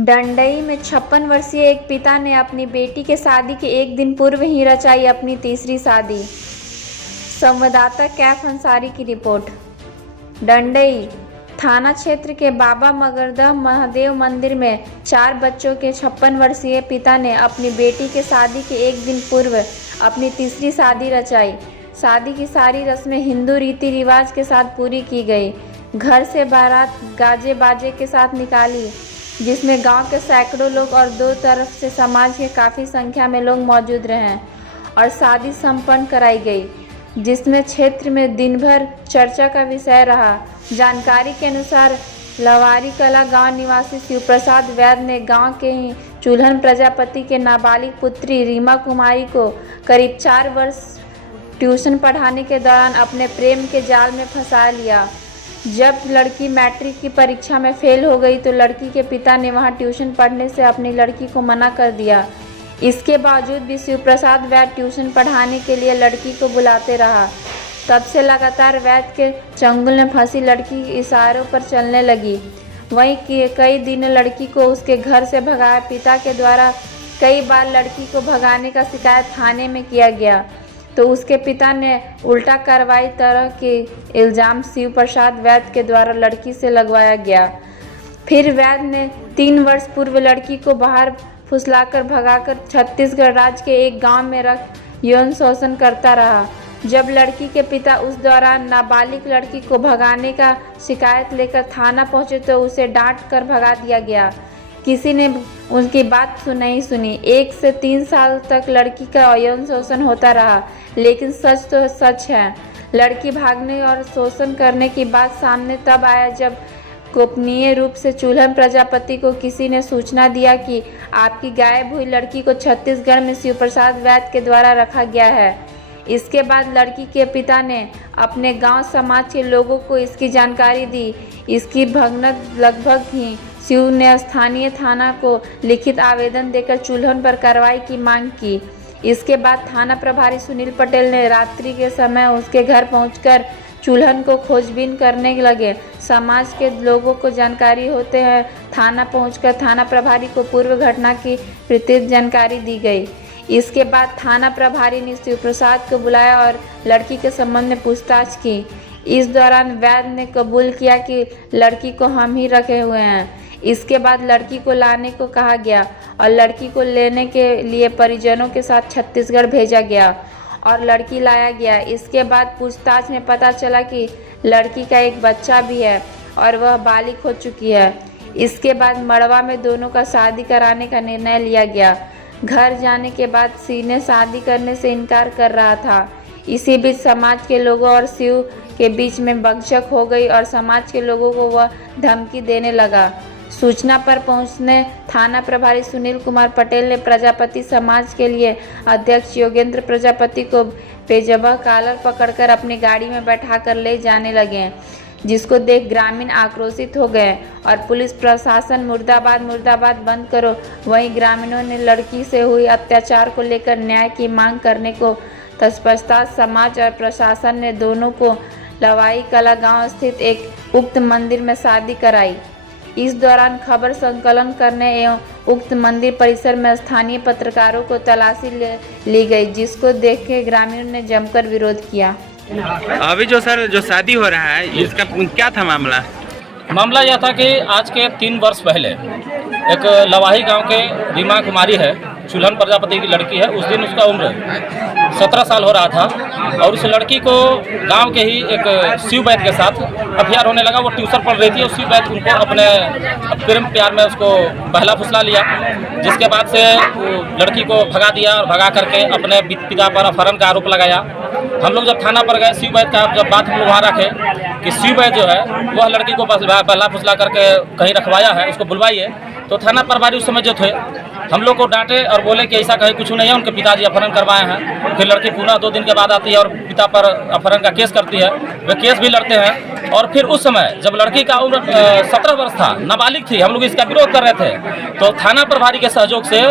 डंडई में 56 वर्षीय एक पिता ने अपनी बेटी के शादी के एक दिन पूर्व ही रचाई अपनी तीसरी शादी। संवाददाता कैफ अंसारी की रिपोर्ट। डंडई थाना क्षेत्र के बाबा मगरदह महादेव मंदिर में 4 बच्चों के 56 वर्षीय पिता ने अपनी बेटी के शादी के एक दिन पूर्व अपनी तीसरी शादी रचाई। शादी की सारी रस्में हिंदू रीति रिवाज के साथ पूरी की गई। घर से बारात गाजे बाजे के साथ निकाली, जिसमें गांव के सैकड़ों लोग और दो तरफ से समाज के काफ़ी संख्या में लोग मौजूद रहे और शादी संपन्न कराई गई, जिसमें क्षेत्र में दिन भर चर्चा का विषय रहा। जानकारी के अनुसार लवारी कला गांव निवासी शिवप्रसाद वैद्य ने गांव के ही चूल्हन प्रजापति के नाबालिग पुत्री रीमा कुमारी को करीब 4 वर्ष ट्यूशन पढ़ाने के दौरान अपने प्रेम के जाल में फंसा लिया। जब लड़की मैट्रिक की परीक्षा में फेल हो गई तो लड़की के पिता ने वहां ट्यूशन पढ़ने से अपनी लड़की को मना कर दिया। इसके बावजूद भी शिवप्रसाद वैद्य ट्यूशन पढ़ाने के लिए लड़की को बुलाते रहा। तब से लगातार वैद्य के चंगुल में फंसी लड़की इशारों पर चलने लगी। वहीं कई दिन लड़की को उसके घर से भगाया। पिता के द्वारा कई बार लड़की को भगाने का शिकायत थाने में किया गया तो उसके पिता ने उल्टा कार्रवाई तरह के इल्ज़ाम शिवप्रसाद वैद्य के द्वारा लड़की से लगवाया गया। फिर वैद्य ने 3 वर्ष पूर्व लड़की को बाहर फुसलाकर भगाकर छत्तीसगढ़ राज्य के एक गांव में रख यौन शोषण करता रहा। जब लड़की के पिता उस दौरान नाबालिग लड़की को भगाने का शिकायत लेकर थाना पहुंचे तो उसे डांट कर भगा दिया गया। किसी ने उनकी बात नहीं सुनी। 1 से 3 साल तक लड़की का यौन शोषण होता रहा, लेकिन सच तो सच है। लड़की भागने और शोषण करने की बात सामने तब आया जब गोपनीय रूप से चूल्हन प्रजापति को किसी ने सूचना दिया कि आपकी गायब हुई लड़की को छत्तीसगढ़ में शिवप्रसाद वैद्य के द्वारा रखा गया है। इसके बाद लड़की के पिता ने अपने गांव समाज के लोगों को इसकी जानकारी दी। इसकी भगनत लगभग ही शिव ने स्थानीय थाना को लिखित आवेदन देकर चूल्हन पर कार्रवाई की मांग की। इसके बाद थाना प्रभारी सुनील पटेल ने रात्रि के समय उसके घर पहुंचकर चूल्हन को खोजबीन करने लगे। समाज के लोगों को जानकारी होते हैं थाना पहुंचकर थाना प्रभारी को पूर्व घटना की विस्तृत जानकारी दी गई। इसके बाद थाना प्रभारी ने शिवप्रसाद को बुलाया और लड़की के संबंध में पूछताछ की। इस दौरान वैद्य ने कबूल किया कि लड़की को हम ही रखे हुए हैं। इसके बाद लड़की को लाने को कहा गया और लड़की को लेने के लिए परिजनों के साथ छत्तीसगढ़ भेजा गया और लड़की लाया गया। इसके बाद पूछताछ में पता चला कि लड़की का एक बच्चा भी है और वह बालिग हो चुकी है। इसके बाद मड़वा में दोनों का शादी कराने का निर्णय लिया गया। घर जाने के बाद सी ने शादी करने से इनकार कर रहा था। इसी बीच समाज के लोगों और शिव के बीच में बकझक हो गई और समाज के लोगों को वह धमकी देने लगा। सूचना पर पहुंचने थाना प्रभारी सुनील कुमार पटेल ने प्रजापति समाज के लिए अध्यक्ष योगेंद्र प्रजापति को बेजबह कॉलर पकड़कर अपनी गाड़ी में बैठाकर ले जाने लगे, जिसको देख ग्रामीण आक्रोशित हो गए और पुलिस प्रशासन मुर्दाबाद मुर्दाबाद बंद करो। वहीं ग्रामीणों ने लड़की से हुई अत्याचार को लेकर न्याय की मांग करने को तत्पश्चात समाज और प्रशासन ने दोनों को लवाई कला गांव स्थित एक उक्त मंदिर में शादी कराई। इस दौरान खबर संकलन करने एवं उक्त मंदिर परिसर में स्थानीय पत्रकारों को तलाशी ली गई, जिसको देख के ग्रामीणों ने जमकर विरोध किया। अभी जो शादी हो रहा है इसका क्या था मामला? मामला यह था कि आज के 3 वर्ष पहले एक लवाही गांव के रीमा कुमारी है, चूल्हन प्रजापति की लड़की है। उस दिन उसका उम्र 17 साल हो रहा था और उस लड़की को गांव के ही एक शिव वैद्य के साथ अफेयर होने लगा। वो ट्यूशन पढ़ रही थी और शिव वैद्य उनको अपने प्रेम प्यार में उसको बहला फुसला लिया, जिसके बाद से वो लड़की को भगा दिया और भगा करके अपने पिता पर अपहरण का आरोप लगाया। हम लोग जब थाना पर गए, शिव वैद्य का जब बात हम लोग वहाँ रखे कि शिव वैद्य जो है वह लड़की को बहला फुसला करके कहीं रखवाया है, उसको बुलवाइए, तो थाना प्रभारी उस समय जो थे हम लोग को डांटे और बोले कि ऐसा कहीं कुछ नहीं है, उनके पिताजी अपहरण करवाए हैं। फिर लड़की पुनः 2 दिन के बाद आती है और पिता पर अपहरण का केस करती है। वे केस भी लड़ते हैं और फिर उस समय जब लड़की का उम्र 17 वर्ष था, नाबालिग थी, हम लोग इसका विरोध कर रहे थे, तो थाना प्रभारी के सहयोग से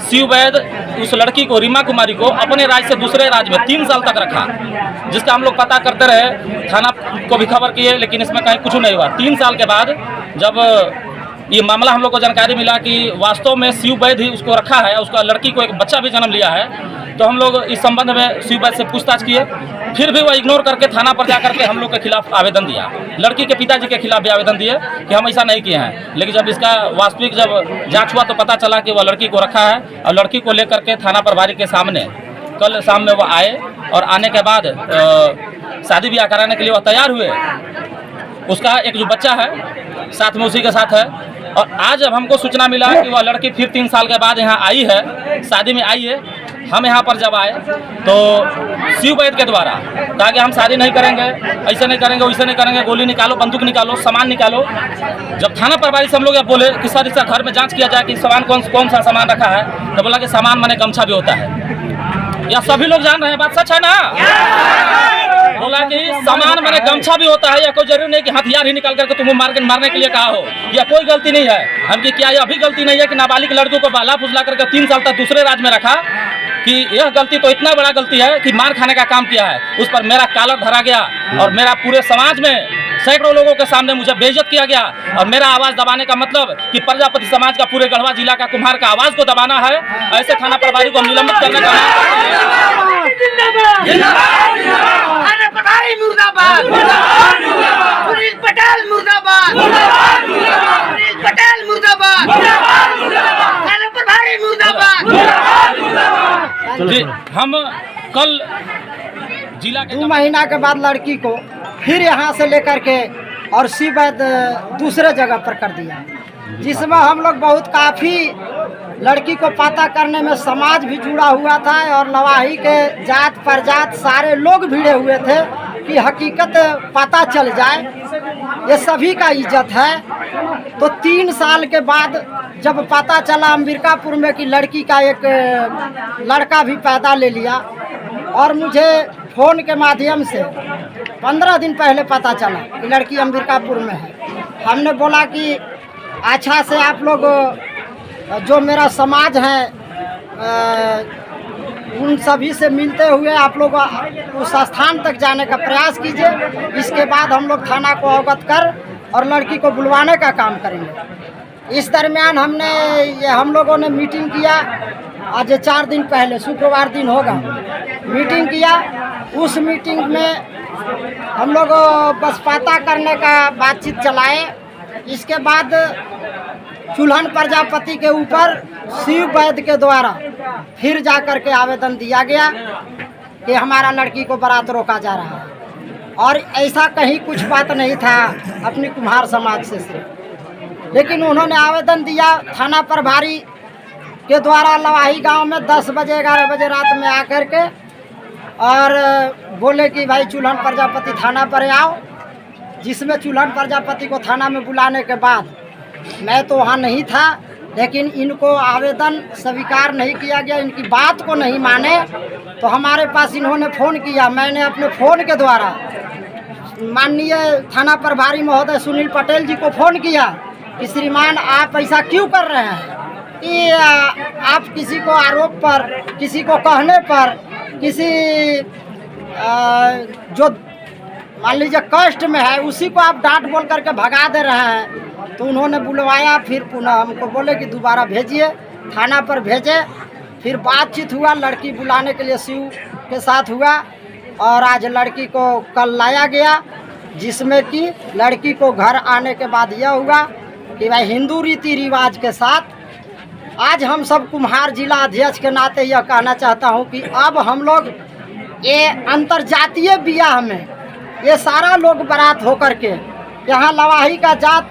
शिव वैद्य उस लड़की को, रीमा कुमारी को, अपने राज्य से दूसरे राज्य में 3 साल तक रखा, जिसका हम लोग पता करते रहे, थाना को भी खबर किए, लेकिन इसमें कहीं कुछ नहीं हुआ। 3 साल के बाद जब ये मामला हम लोग को जानकारी मिला कि वास्तव में शिव वैद्य ही उसको रखा है, उसका लड़की को एक बच्चा भी जन्म लिया है। तो हम लोग इस संबंध में शिव वैद्य से पूछताछ किए, फिर भी वो इग्नोर करके थाना पर जा करके हम लोग के खिलाफ आवेदन दिया। लड़की के पिताजी के खिलाफ भी आवेदन दिए कि हम ऐसा नहीं किए हैं। लेकिन जब इसका वास्तविक जब जांच हुआ तो पता चला कि वह लड़की को रखा है, और लड़की को लेकर के थाना प्रभारी के सामने कल शाम में वो आए, और आने के बाद शादी ब्याह कराने के लिए वह तैयार हुए। उसका एक जो बच्चा है साथ में उसी के साथ है। और आज जब हमको सूचना मिला कि वह लड़की फिर 3 साल के बाद यहाँ आई है, शादी में आई है, हम यहाँ पर जब आए तो शिव वैद्य के द्वारा कहा कि हम शादी नहीं करेंगे, ऐसे नहीं करेंगे, वैसे नहीं करेंगे, गोली निकालो, बंदूक निकालो, सामान निकालो। जब थाना प्रभारी से हम लोग ये बोले कि सर इसका घर में जांच किया जाए कि सामान कौन सा सामान रखा है, तो बोला कि सामान माने गमछा भी होता है। या सभी लोग जान रहे हैं, बात सच है ना? बोला कि सामान माने गमछा भी होता है, या कोई जरूरी नहीं कि हथियार ही निकाल करके तुम मारने के लिए कहा हो। या कोई गलती नहीं है हमकी, क्या यह भी गलती नहीं है कि नाबालिग लड़कों को बाला फुसला करके 3 साल तक दूसरे राज्य में रखा? कि यह गलती तो इतना बड़ा गलती है कि मार खाने का काम किया है, उस पर मेरा कॉलर धरा गया और मेरा पूरे समाज में सैकड़ों लोगों के सामने मुझे बेइज्जत किया गया। और मेरा आवाज़ दबाने का मतलब कि प्रजापति समाज का पूरे गढ़वा जिला का कुम्हार का आवाज़ को दबाना है। ऐसे थाना प्रभारी को निलंबित करने का जी, हम कल जिला के 2 महीना के बाद लड़की को फिर यहाँ से लेकर के और शिव वैद्य दूसरे जगह पर कर दिया, जिसमें हम लोग बहुत काफ़ी लड़की को पता करने में समाज भी जुड़ा हुआ था और लवाही के जात परजात सारे लोग भिड़े हुए थे कि हकीकत पता चल जाए, ये सभी का इज्जत है। तो 3 साल के बाद जब पता चला अम्बिकापुर में कि लड़की का एक लड़का भी पैदा ले लिया, और मुझे फ़ोन के माध्यम से 15 दिन पहले पता चला कि लड़की अम्बिकापुर में है। हमने बोला कि अच्छा से आप लोग जो मेरा समाज है उन सभी से मिलते हुए आप लोग उस स्थान तक जाने का प्रयास कीजिए। इसके बाद हम लोग थाना को अवगत कर और लड़की को बुलवाने का काम करेंगे। इस दरमियान हम लोगों ने मीटिंग किया, आज 4 दिन पहले शुक्रवार दिन होगा, मीटिंग किया। उस मीटिंग में हम लोग बस पता करने का बातचीत चलाए। इसके बाद चुल्हन प्रजापति के ऊपर शिव वैद्य के द्वारा फिर जा कर के आवेदन दिया गया कि हमारा लड़की को बारात रोका जा रहा है, और ऐसा कहीं कुछ बात नहीं था अपनी कुम्हार समाज से सिर्फ। लेकिन उन्होंने आवेदन दिया थाना प्रभारी के द्वारा लवाही गांव में 10 बजे 11 बजे रात में आकर के, और बोले कि भाई चुल्हन प्रजापति थाना पर आओ। जिसमें चुल्हन प्रजापति को थाना में बुलाने के बाद मैं तो वहाँ नहीं था, लेकिन इनको आवेदन स्वीकार नहीं किया गया, इनकी बात को नहीं माने। तो हमारे पास इन्होंने फ़ोन किया, मैंने अपने फ़ोन के द्वारा माननीय थाना प्रभारी महोदय सुनील पटेल जी को फ़ोन किया कि श्रीमान आप ऐसा क्यों कर रहे हैं कि आप किसी को आरोप पर, किसी को कहने पर, किसी जो मान लीजिए कष्ट में है उसी को आप डांट बोल करके भगा दे रहे हैं। तो उन्होंने बुलवाया, फिर पुनः हमको बोले कि दोबारा भेजिए, थाना पर भेजे। फिर बातचीत हुआ, लड़की बुलाने के लिए शिव के साथ हुआ, और आज लड़की को कल लाया गया, जिसमें कि लड़की को घर आने के बाद यह हुआ कि भाई हिंदू रीति रिवाज के साथ आज हम सब कुम्हार जिला अध्यक्ष के नाते यह कहना चाहता हूं कि अब हम लोग ये अंतर्जातीय ब्याह में ये सारा लोग बारात होकर के यहाँ लवाही का जात